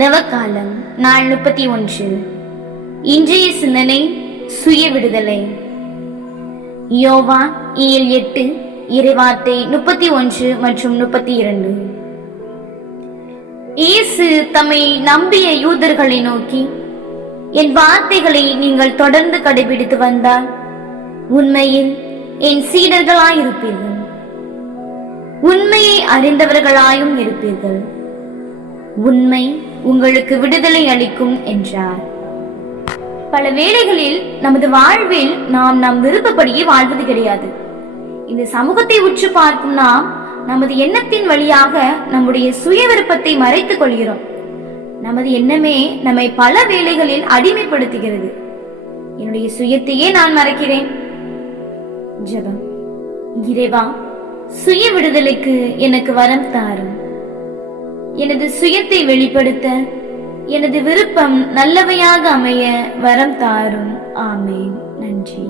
நவகாலம் நாள் 31. இன்றைய சிந்தனை சுய விடுதலை. யோவான் 7:8 இறைவார்த்தை 31 மற்றும் 32. இயேசு தம்மை நம்பிய யூதர்களை நோக்கி, என் வார்த்தைகளை நீங்கள் தொடர்ந்து கடைபிடித்து வந்தால் உண்மையில் என் சீடர்களாயிருப்பீர்கள், உண்மையை அறிந்தவர்களாயும் இருப்பீர்கள், உண்மை உங்களுக்கு விடுதலை அளிக்கும் என்றார். பல வேளைகளில் நமது வாழ்வில் நாம் நம் விருப்பப்படியே வாழ்வது கிடையாது. இந்த சமூகத்தை உற்று பார்க்கும் நாம் நமது எண்ணத்தின் வழியாக நம்முடைய சுய விருப்பத்தை மறைத்துக் கொள்கிறோம். நமது எண்ணமே நம்மை பல வேளைகளில் அடிமைப்படுத்துகிறது. என்னுடைய சுயத்தையே நான் மறைக்கிறேன். ஜெபம். இறைவா, சுய விடுதலைக்கு எனக்கு வரம் தாரும். எனது சுயத்தை வெளிப்படுத்த எனது விருப்பம் நல்லவையாக அமைய வரம் தாரும். ஆமேன். நன்றி.